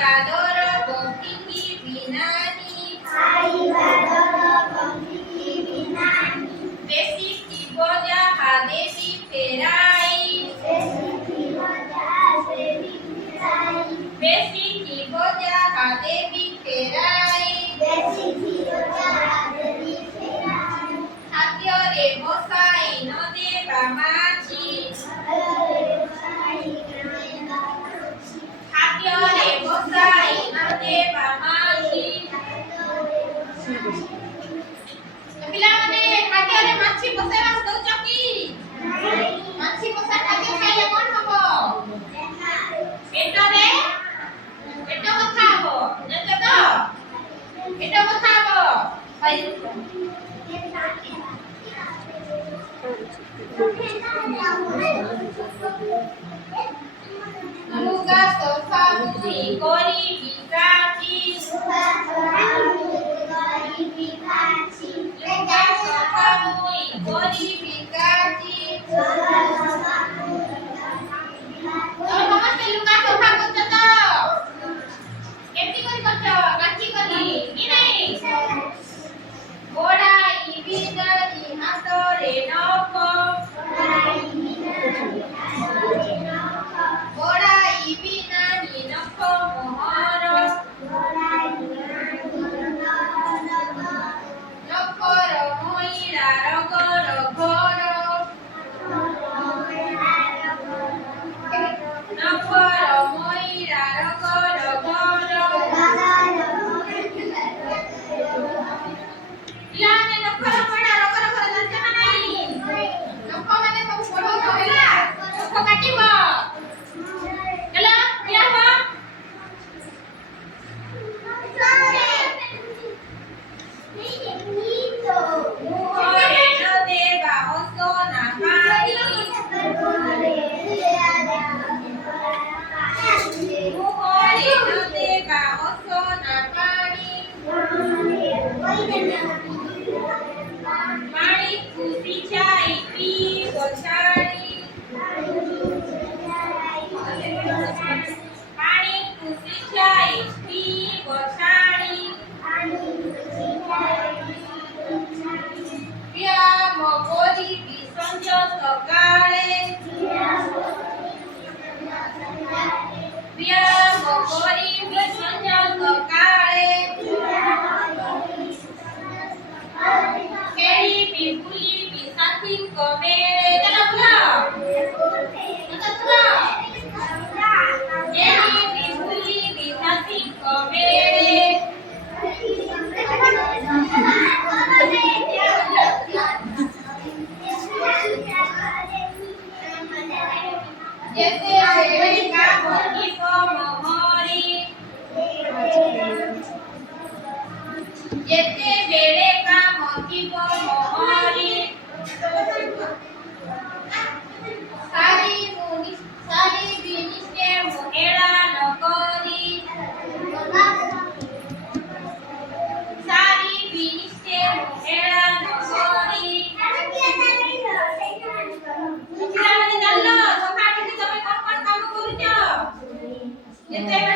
ବାଦର ପକ୍ଷୀ ବିନାନି ବେଶୀ ଥିବ ଯାହା ଦେବି ଫେରାଇ ବେଶୀ ଥିବ ଯାହା ଦେବି ଫେରାଇ ଖାଦ୍ୟରେ ବସାଇ ନ ଦେବା ମାଛି ଖାଦ୍ୟରେ ବସାଇ ନ ଦେବା ମାଛି ପିଲାମାନେ ଖାଦ୍ୟରେ ମାଛି ବସାଇବା ଦଉଛ କି ମାଛି ବସା ଖାଦ୍ୟ ଖାଇଲେ କଣ ହବ ପେଟରେ ପେଟ ବଥା ହବ ଜାଣିଛ ତ ପେଟ ବଥା ହବ ଲୁଗା ସଫା ମୁଇ କରିବି କାଚି ଲୁଗା ସଫା ମୁଇ କରିବି କାଚି ସମସ୍ତେ ଲୁଗା ସଫା କରୁଛ ତ କେମିତି କରି କରୁଛ କାଚି କରି କି ନାହିଁ ଗୋଡ଼ାଇବି ଦାଢ଼ି ହାତରେ ନଖ ଗୋଡ଼ାଇବି ନାହିଁ ନଖ ମୋହର ନଖର ମଇଳା ରଗର ଘର ନଖର ମଇଳା ରଗର ଘର ପିଲାମାନେ ନଖର ମଇଳା ରଗର ଘର ଜାଣିଛ ନା ନାହିଁ ନଖ ମାନେ ସବୁ ପଢ଼ଉଛ ହେଲା ନଖ କାଟିବ ହେଲା କ୍ଲିୟର ହବ ମୁହଁରେ ନ ଦେବା ଅସନା ପାଣି ମୁହଁରେ ନ ଦେବା ଅସନା ପାଣି ପାଣିକୁ ସିଝାଇ ପିଇବ ଛାଣି ପାଣିକୁ ସିଝାଇ ପିଇବ ଛାଣି ବ୍ୟାୟାମ କରିବି ସଞ୍ଜ ସକାଳେ ବ୍ୟାୟାମ କରିବି ସଞ୍ଜ ସକାଳେ ଖେଳିବି ବୁଲିବି ସାଥୀଙ୍କ ମେଳେ ଚାଲ ଖେଳିବି ବୁଲିବି ସାଥୀଙ୍କ ମେଳେ ଯେତେବେଳେ କାମ ଥିବ ମୋହରି ଯେତେବେଳେ କାମ ଥିବ ମୋହରି ସାରିବି ନିଶ୍ଚୟ ମୁଁ ହେଳା ନ କରି ସାରିବି ନିଶ୍ଚୟ ମୁଁ ହେଳା ନ କରି ପିଲାମାନେ ଜାଣିଲ ସକାଳେ ତମେ କଣ କଣ କାମ କରୁଛ ଯେତେବେଳେ